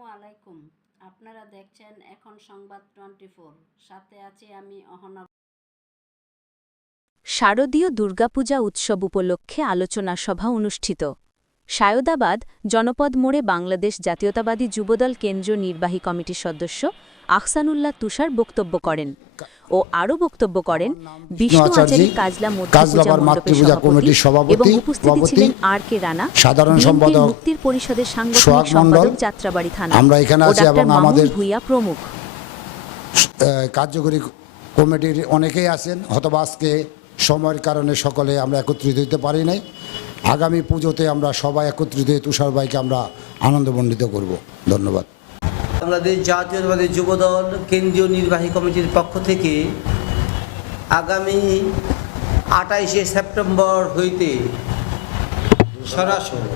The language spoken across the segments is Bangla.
আসসালামু আলাইকুম। আপনারা দেখছেন এখন সংবাদ 24, সাথে আছি আমি অহনা। শারদীয় দুর্গাপূজা উৎসব উপলক্ষে আলোচনা সভা অনুষ্ঠিত। সায়দাবাদ জনপদ মোড়ে বাংলাদেশ জাতীয়তাবাদী যুবদল কেন্দ্রীয় নির্বাহী কমিটির সদস্য আহসানুল্লাহ তুষার বক্তব্য করেন ও আরও বক্তব্য করেন বিষ্ণু আচার্য কাজলা মধ্যপূজা কমিটির সভাপতি এবং উপস্থিত ছিলেন আর কে রানা, সাধারণ সম্পাদক, মুক্তির পরিষদের সাংগঠনিক সম্পাদক, যাত্রাবাড়ি থানা, আমরা এখানে আছি এবং আমাদের ভূঁইয়া প্রমুখ। কার্যকরী কমিটির অনেকেই আছেন, হয়তো আজকে সময়ের কারণে সকলে আমরা একত্রিত হতে পারি নাই। আগামী পুজোতে আমরা সবাই একত্রিত হয়ে তুষার ভাইকে আমরা আনন্দমণ্ডিত করব। ধন্যবাদ। বাংলাদেশ জাতীয়তাবাদী যুবদল কেন্দ্রীয় নির্বাহী কমিটির পক্ষ থেকে আগামী 28শে সেপ্টেম্বর হইতে সরাসরি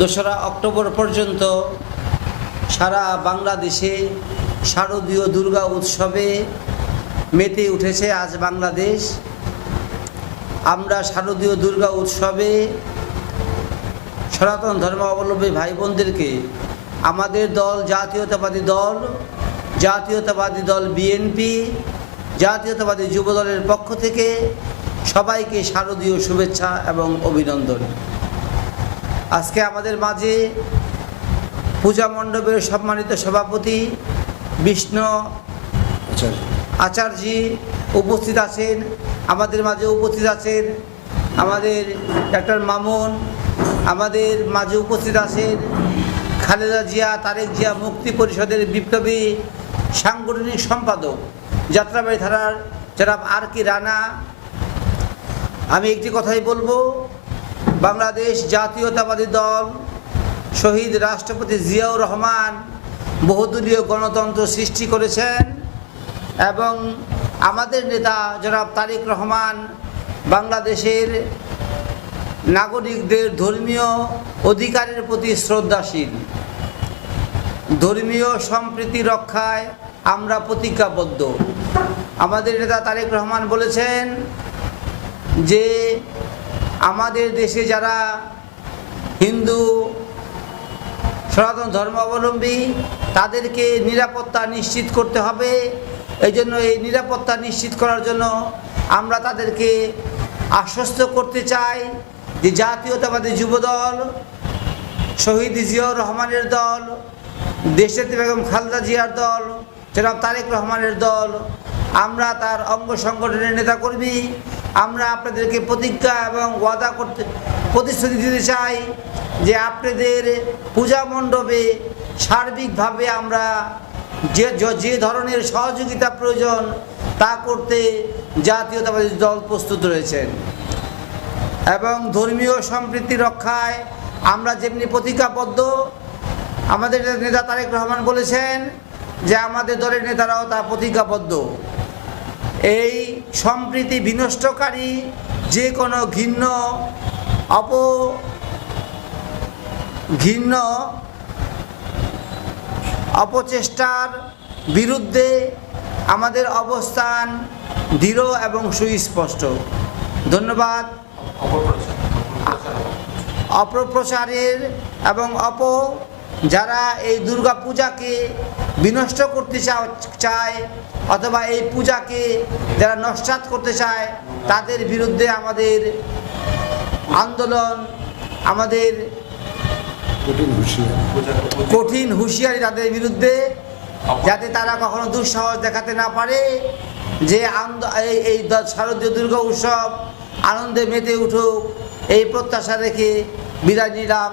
2রা অক্টোবর পর্যন্ত সারা বাংলাদেশে শারদীয় দুর্গা উৎসবে মেতে উঠেছে আজ বাংলাদেশ। আমরা শারদীয় দুর্গা উৎসবে সনাতন ধর্মাবলম্বী ভাই বোনদেরকে আমাদের দল জাতীয়তাবাদী দল বিএনপি, জাতীয়তাবাদী যুবদলের পক্ষ থেকে সবাইকে শারদীয় শুভেচ্ছা এবং অভিনন্দন। আজকে আমাদের মাঝে পূজা মণ্ডপের সম্মানিত সভাপতি বিষ্ণু আচার্য উপস্থিত আছেন, আমাদের মাঝে উপস্থিত আছেন আমাদের ডাক্তার মামুন, আমাদের মাঝে উপস্থিত আছেন খালেদা জিয়া, তারেক জিয়া, মুক্তি পরিষদের বিপ্লবী সাংগঠনিক সম্পাদক, যাত্রাবাড়ি থানার জনাব আর কে রানা। আমি একটি কথাই বলবো, বাংলাদেশ জাতীয়তাবাদী দল শহীদ রাষ্ট্রপতি জিয়াউর রহমান বহুদলীয় গণতন্ত্র সৃষ্টি করেছেন এবং আমাদের নেতা জনাব তারেক রহমান বাংলাদেশের নাগরিকদের ধর্মীয় অধিকারের প্রতি শ্রদ্ধাশীল। ধর্মীয় সম্প্রীতি রক্ষায় আমরা প্রতিজ্ঞাবদ্ধ। আমাদের নেতা তারেক রহমান বলেছেন যে আমাদের দেশে যারা হিন্দু সনাতন ধর্মাবলম্বী তাদেরকে নিরাপত্তা নিশ্চিত করতে হবে। এই জন্য এই নিরাপত্তা নিশ্চিত করার জন্য আমরা তাদেরকে আশ্বস্ত করতে চাই যে জাতীয়তাবাদী যুবদল, শহীদ জিয়াউর রহমানের দল, দেশনেত্রী বেগম খালেদা জিয়ার দল, জনাব তারেক রহমানের দল, আমরা তার অঙ্গ সংগঠনের নেতাকর্মী, আমরা আপনাদেরকে প্রতিজ্ঞা এবং ওয়াদা করতে প্রতিশ্রুতি দিতে চাই যে আপনাদের পূজা মণ্ডপে সার্বিকভাবে আমরা যে ধরনের সহযোগিতা প্রয়োজন তা করতে জাতীয়তাবাদী দল প্রস্তুত রয়েছেন এবং ধর্মীয় সম্প্রীতি রক্ষায় আমরা যেমনি প্রতিজ্ঞাবদ্ধ। আমাদের নেতা তারেক রহমান বলেছেন যে আমাদের দলের নেতারাও তা প্রতিজ্ঞাবদ্ধ। এই সম্প্রীতি বিনষ্টকারী যে কোনো ঘৃণ্য অপচেষ্টার বিরুদ্ধে আমাদের অবস্থান দৃঢ় এবং সুস্পষ্ট। ধন্যবাদ। অপপ্রচারের এবং যারা এই দুর্গা পূজাকে বিনষ্ট করতে চায় অথবা এই পূজাকে যারা নস্যাৎ করতে চায় তাদের বিরুদ্ধে আমাদের আন্দোলন, আমাদের কঠিন হুঁশিয়ারি তাদের বিরুদ্ধে, যাতে তারা কখনো দুঃসাহস দেখাতে না পারে। যে এই শারদীয় দুর্গা উৎসব আনন্দে মেতে উঠুক, এই প্রত্যাশা রেখে বিদায় নিলাম।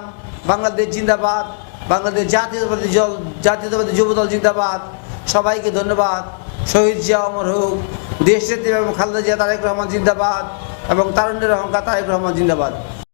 বাংলাদেশ জিন্দাবাদ, বাংলাদেশ জাতীয়তাবাদী যুবদল জিন্দাবাদ। সবাইকে ধন্যবাদ। শহীদ জিয়া অমর হোক, দেশনেত্রী এবং খালেদা জিয়া, তারেক রহমান জিন্দাবাদ এবং তারুণ্যের অহংকার তারেক রহমান জিন্দাবাদ।